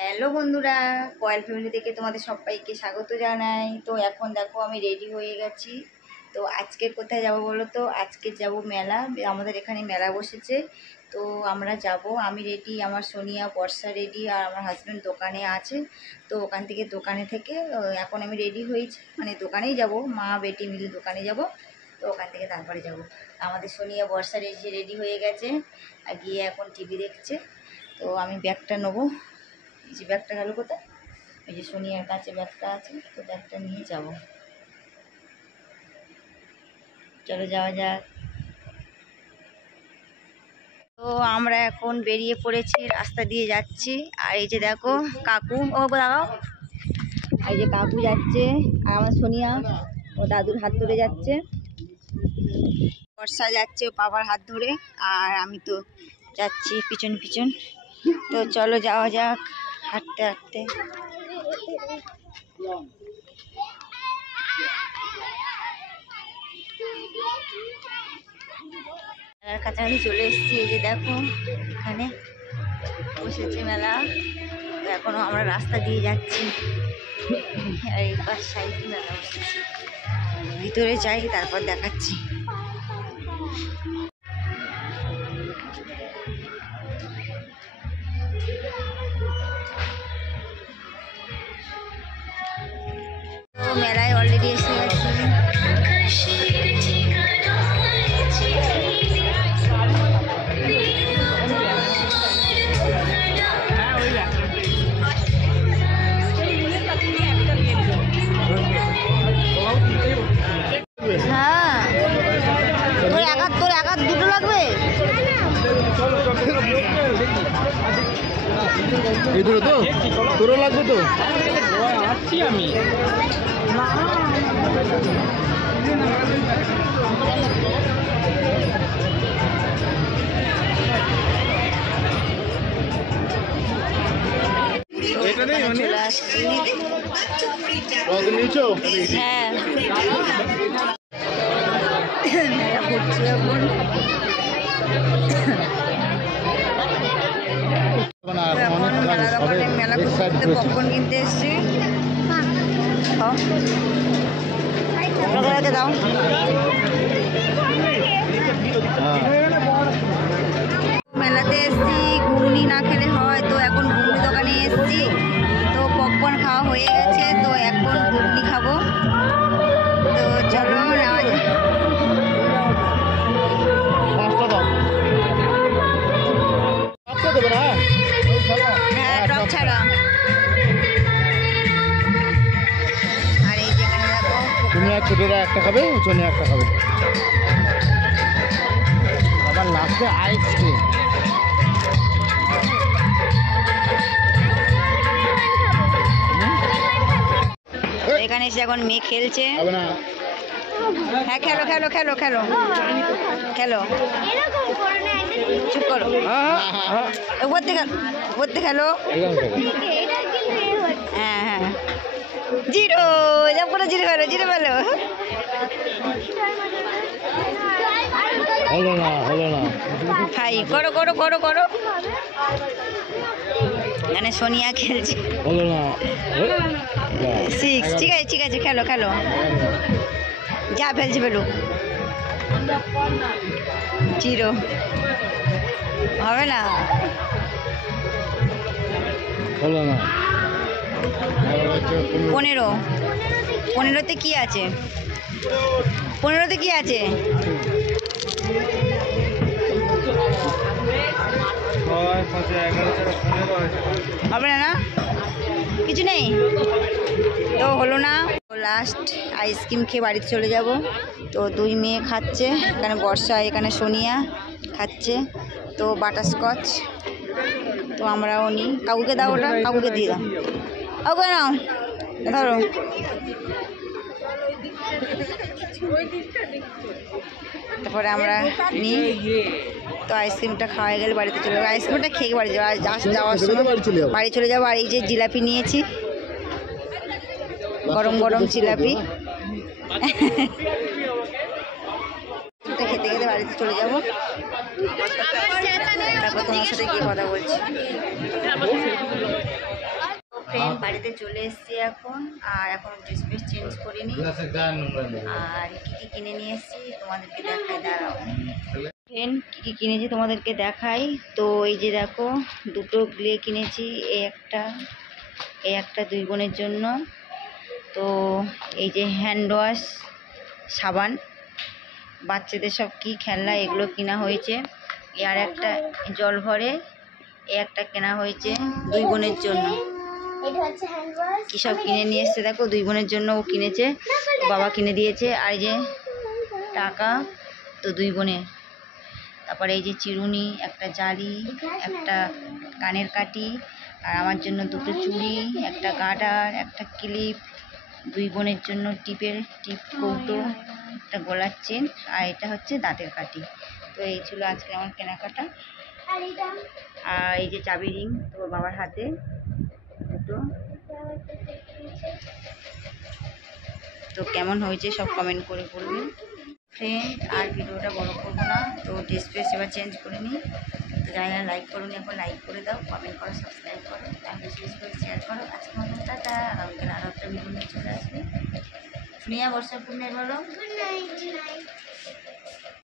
Hello বন্ধুরা, coil family থেকে তোমাদের সবাইকে স্বাগত জানাই। তো এখন দেখো আমি রেডি হয়ে গেছি। তো আজকে কোথায় যাব বলো তো? আজকে যাব মেলা, আমাদের এখানে মেলা বসেছে। তো আমরা যাব, আমি রেডি, আমার সোনিয়া বর্ষা রেডি, আর আমার হাজব্যান্ড দোকানে আছে। তো ওখান থেকে দোকানে থেকে এখন আমি রেডি হয়েছি, মানে দোকানেই যাব, মা বেটি মিলে দোকানে যাব। তো ওখান থেকে তারপরে যাব। আমাদের সোনিয়া বর্ষা রেডি হয়ে গেছে আর গিয়ে এখন টিভি দেখছে। তো আমি ব্যাগটা নেবো। এই যে ব্যাগটা গেল কোথায়? এই যে সোনিয়ার কাছে ব্যাগটা আছে, তো ব্যাগটা নিয়ে যাব। চলো যাওয়া যাক। তো আমরা এখন বেরিয়ে পড়েছি, রাস্তা দিয়ে যাচ্ছি। আর এই যে দেখো কাকু, ও দাঁড়াও, এই যে কাকু যাচ্ছে আর আমার সোনিয়া ও দাদুর হাত ধরে যাচ্ছে। বর্ষা যাচ্ছে ও বাবার হাত ধরে, আর আমি তো যাচ্ছি পিছন পিছন। তো চলো যাওয়া যাক হাঁটতে হাঁটতে। মেলার কাছাকাছি চলে এসেছি। এই যে দেখো এখানে বসেছে মেলা। তো এখনো আমরা রাস্তা দিয়ে যাচ্ছি, আর এই পাশ সাইডে মেলা বসেছে। ভিতরে যাই, তারপর দেখাচ্ছি। তো মেলায় অলরেডি এসে গেছি। হ্যাঁ, তোর একাত দুটো লাগবে। এই দুটো তো তোরও লাগবে তো? আসছি আমি। চলে আসছি। হ্যাঁ, মেলা ঘুরছি এখন। এখন মেলা দোকানে মেলা ঘুরতে পপকর্ন কিনতে এসছি। দাও, মেলাতে এসছি, ঘুগনি না খেলে হয়। তো এখন ঘুগনি দোকানে এসছি। তো পপকর্ন খাওয়া হয়ে গেছে, তো এখন ঘুগনি খাবো। তো চলো নেওয়া যাক। হ্যাঁ, টক ছাড়া। আর এই যেখানে দেখো, তুমি আর ছোটরা একটা খাবে, সোনিয়া একটা খাবে। আবার লাস্টে আইসক্রিম। এখানে এসে এখন মেয়ে খেলছে। হ্যাঁ, খেলো খেলো খেলো খেলো খেলো, চুপ করো। ভর্তি খেলো। হ্যাঁ হ্যাঁ, জিরো যাব করে, জিরো ফেলো, জিরো ফেলো। হলো না, হলো না। হাই করো করো করো করো। এখানে সোনিয়া খেলছে। হলো না। 6, ঠিক আছে ঠিক আছে, খেলো খেলো, যা ফেলছে ফেলো। জিরো হবে না। হলো না। 15, 15তে কি আছে? 15তে কি আছে? হবে না, না কিছু নেই তো, হলো না। লাস্ট আইসক্রিম খেয়ে বাড়িতে চলে যাব। তো 2 মেয়ে খাচ্ছে, এখানে বর্ষা, এখানে সোনিয়া খাচ্ছে। তো বাটারস্কচ, তো আমরাও নিই। কাকুকে দাও, ওটা কাকুকে দিয়ে দাও। ওকে নাও, ধরো। তারপরে আমরা নিই। তো আইসক্রিমটা খাওয়া গেলে বাড়িতে চলে যাবো। আইসক্রিমটা খেয়ে বাড়ি যাবো, যাওয়ার সময় বাড়ি চলে যাবো। আর এই যে জিলাপি নিয়েছি, গরম গরম জিলাপি। খেতে খেতে বাড়িতে চলে যাবো। তারপর তোমার সাথে গিয়ে কথা বলছি। ফ্রেন্ড বাড়িতে চলে এসেছি এখন, আর এখন ড্রেস ফ্রেস চেঞ্জ করিনি। আর কী কী কিনে নিয়ে এসেছি তোমাদেরকে দেখাই, দাঁড়াও ফ্রেন্ড। কী কী কিনেছি তোমাদেরকে দেখাই। তো এই যে দেখো, দুটো গ্লে কিনেছি, এই একটা 2 বোনের জন্য। তো এই যে হ্যান্ড ওয়াশ, সাবান, বাচ্চাদের সব কি খেলনা এগুলো কেনা হয়েছে। আর একটা জল ভরে একটা কেনা হয়েছে 2 বোনের জন্য। কী সব কিনে নিয়ে এসছে দেখো, 2 বোনের জন্য ও কিনেছে, বাবা কিনে দিয়েছে। আর এই যে টাকা তো 2 বোনের। তারপরে এই যে চিরুনি, একটা জালি, একটা কানের কাটি, আর আমার জন্য 2টো চুড়ি, একটা গার্ডার, একটা ক্লিপ, 2 বোনের জন্য টিপ কৌটো, একটা গলার চেন, আর এটা হচ্ছে দাঁতের কাঠি। তো এই ছিল আজকে আমার কেনাকাটা। আর এই যে চাবি রিং তো বাবার হাতে দুটো। তো কেমন হয়েছে সব কমেন্ট করে বলবেন ফ্রেন্ড। আর ভিডিওটা বড় করবো না, তো ড্রেস ফ্রেস এবার চেঞ্জ করে নিই। তো যারা লাইক করুন, এখন লাইক করে দাও, কমেন্ট করো, সাবস্ক্রাইব করো, আর বেশি বেশি করে শেয়ার করো। আজকে মতো টাটা, আগামীকাল আরও একটা ভিডিও নিয়ে চলে আসবে। শুনিয়া বর্ষা পূর্ণের বলো গুড নাইট।